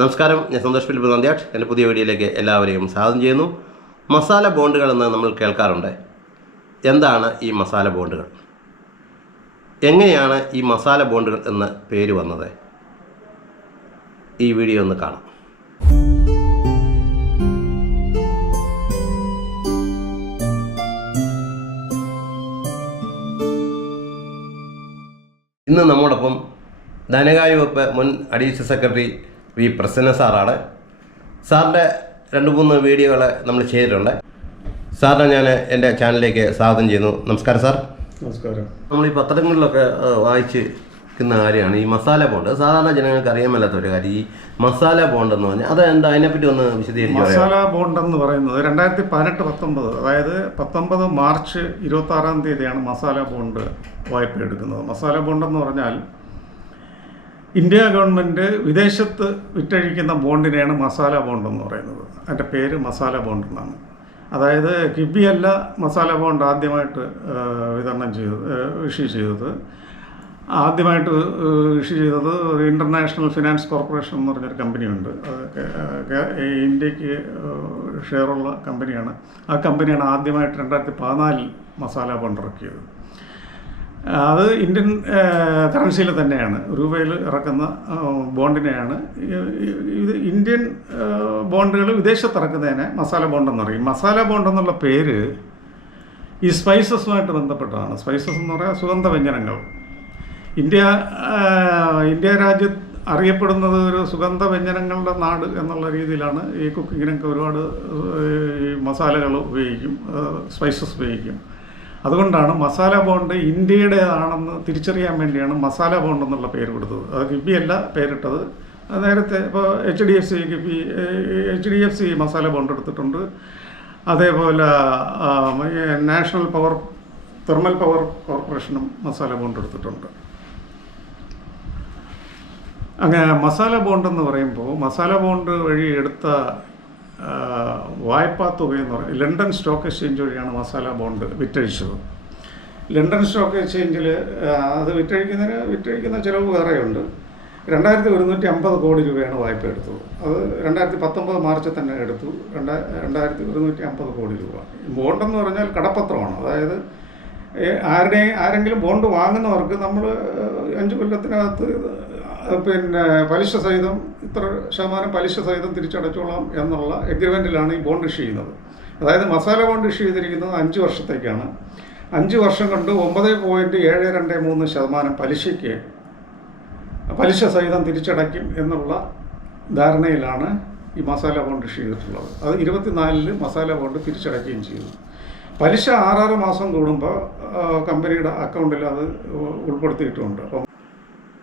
നമസ്കാരം ഞാൻ സന്തോഷ് ഫിലിപ്പ് നന്ദിയാട്ട്. എന്റെ പുതിയ വീഡിയോയിലേക്ക് എല്ലാവരെയും സ്വാഗതം ചെയ്യുന്നു. മസാല ബോണ്ടുകൾ എന്ന് നമ്മൾ കേൾക്കാറുണ്ട്. എന്താണ് ഈ മസാല ബോണ്ടുകൾ? എങ്ങനെയാണ് ഈ മസാല ബോണ്ടുകൾ എന്ന് പേര് വന്നത്? ഈ വീഡിയോ ഒന്ന് കാണാം. ഇന്ന് നമ്മോടൊപ്പം ധനകാര്യ വകുപ്പ് മുൻ അഡീഷണൽ സെക്രട്ടറി വി പ്രസന്ന സാറാണ്. സാറിന്റെ രണ്ട് മൂന്ന് വീഡിയോകൾ നമ്മൾ ചെയ്തിട്ടുണ്ട്. സാറിനെ ഞാൻ എന്റെ ചാനലിലേക്ക് സ്വാഗതം ചെയ്യുന്നു. നമസ്കാരം സാർ. നമസ്കാരം. നമ്മൾ ഈ പത്രങ്ങളിലൊക്കെ വായിച്ച് നിൽക്കുന്ന കാര്യമാണ് ഈ മസാല ബോണ്ട്. സാധാരണ ജനങ്ങൾക്ക് അറിയാൻ മേലാത്ത ഒരു കാര്യം. ഈ മസാല ബോണ്ട് എന്ന് പറഞ്ഞാൽ അത് എന്താ? അതിനെപ്പറ്റി ഒന്ന് വിശദീകരിക്കും മസാല ബോണ്ട് എന്ന് പറയുന്നത് രണ്ടായിരത്തി പതിനെട്ട് പത്തൊമ്പത് അതായത് പത്തൊമ്പത് മാർച്ച് ഇരുപത്തി ആറാം തീയതിയാണ് മസാല ബോണ്ട് വായ്പ എടുക്കുന്നത് മസാല ബോണ്ട് എന്ന് പറഞ്ഞാൽ ഇന്ത്യ ഗവൺമെന്റ് വിദേശത്ത് വിറ്റഴിക്കുന്ന ബോണ്ടിനെയാണ് മസാല ബോണ്ട് എന്ന് പറയുന്നത്. അതിന്റെ പേര് മസാല ബോണ്ട് എന്നാണ്. അതായത് കിബി അല്ല മസാല ബോണ്ട് ആദ്യമായിട്ട് വിതരണം ചെയ്തത് ഇഷ്യൂ ചെയ്തത്. ആദ്യമായിട്ട് ഇഷ്യൂ ചെയ്തത് ഒരു ഇന്റർനാഷണൽ ഫിനാൻസ് കോർപ്പറേഷൻ എന്ന് പറഞ്ഞൊരു കമ്പനിയുണ്ട്. ഇന്ത്യയ്ക്ക് ഷെയറുള്ള കമ്പനിയാണ്. ആ കമ്പനിയാണ് ആദ്യമായിട്ട് രണ്ടായിരത്തി പതിനാലിൽ മസാല ബോണ്ട് ഇറക്കിയത്. അത് ഇന്ത്യൻ കറൻസിയിൽ തന്നെയാണ്. രൂപയിൽ ഇറക്കുന്ന ബോണ്ടിനെയാണ്. ഇത് ഇന്ത്യൻ ബോണ്ടുകൾ വിദേശത്ത് ഇറക്കുന്നതിനെ മസാല ബോണ്ടെന്ന് പറയും. മസാല ബോണ്ട് എന്നുള്ള പേര് ഈ സ്പൈസസുമായിട്ട് ബന്ധപ്പെട്ടതാണ്. സ്പൈസസ് എന്ന് പറയുക സുഗന്ധ വ്യഞ്ജനങ്ങൾ. ഇന്ത്യ ഇന്ത്യ രാജ്യത്ത് അറിയപ്പെടുന്നത് ഒരു സുഗന്ധ വ്യഞ്ജനങ്ങളുടെ നാട് എന്നുള്ള രീതിയിലാണ് ഈ കുക്കിങ്ങിനൊക്കെ ഒരുപാട് മസാലകൾ ഉപയോഗിക്കും സ്പൈസസ് ഉപയോഗിക്കും. അതുകൊണ്ടാണ് മസാല ബോണ്ട് ഇന്ത്യയുടേതാണെന്ന് തിരിച്ചറിയാൻ വേണ്ടിയാണ് മസാല ബോണ്ട് എന്നുള്ള പേര് കൊടുത്തത്. അത് കിബി അല്ല പേരിട്ടത്. നേരത്തെ ഇപ്പോൾ H D F C KIIFB H D F C masala bond എടുത്തിട്ടുണ്ട്. അതേപോലെ നാഷണൽ പവർ തെർമൽ പവർ കോർപ്പറേഷനും മസാല ബോണ്ട് എടുത്തിട്ടുണ്ട്. അങ്ങനെ മസാല ബോണ്ട് എന്ന് പറയുമ്പോൾ മസാല ബോണ്ട് വഴി എടുത്ത വായ്പാ തുക എന്ന് പറയുന്നത് ലണ്ടൻ സ്റ്റോക്ക് എക്സ്ചേഞ്ച് വഴിയാണ് മസാല ബോണ്ട് വിറ്റഴിച്ചത്. ലണ്ടൻ സ്റ്റോക്ക് എക്സ്ചേഞ്ചിൽ അത് വിറ്റഴിക്കുന്നതിന് വിറ്റഴിക്കുന്ന ചിലവ് വേറെയുണ്ട്. രണ്ടായിരത്തി ഒരുന്നൂറ്റി അമ്പത് കോടി രൂപയാണ് വായ്പ എടുത്തത്. അത് രണ്ടായിരത്തി പത്തൊമ്പത് മാർച്ചിൽ തന്നെ എടുത്തു. രണ്ട രണ്ടായിരത്തി ഒരുന്നൂറ്റി അമ്പത് കോടി രൂപ. ബോണ്ടെന്ന് പറഞ്ഞാൽ കടപ്പത്രമാണ്. അതായത് ആരുടെയും ആരുടെ ആരെങ്കിലും ബോണ്ട് വാങ്ങുന്നവർക്ക് നമ്മൾ അഞ്ച് കൊല്ലത്തിനകത്ത് പിന്നെ പലിശ സഹിതം ഇത്ര ശതമാനം പലിശ സഹിതം തിരിച്ചടച്ചോളാം എന്നുള്ള എഗ്രിമെന്റിലാണ് ഈ ബോണ്ട് ഇഷ്യൂ ചെയ്യുന്നത്. അതായത് മസാല ബോണ്ട് ഇഷ്യൂ ചെയ്തിരിക്കുന്നത് അഞ്ച് വർഷത്തേക്കാണ്. അഞ്ച് വർഷം കൊണ്ട് ഒമ്പത് പോയിന്റ് ഏഴ് രണ്ട് മൂന്ന് ശതമാനം പലിശയ്ക്ക് പലിശ സഹിതം തിരിച്ചടയ്ക്കും എന്നുള്ള ധാരണയിലാണ് ഈ മസാല ബോണ്ട് ഇഷ്യൂ ചെയ്തിട്ടുള്ളത്. അത് ഇരുപത്തിനാലിൽ മസാല ബോണ്ട് തിരിച്ചടയ്ക്കുകയും ചെയ്തു. പലിശ ആറാറ് മാസം കൂടുമ്പോൾ കമ്പനിയുടെ അക്കൗണ്ടിൽ അത് ഉൾപ്പെടുത്തിയിട്ടുമുണ്ട് അപ്പം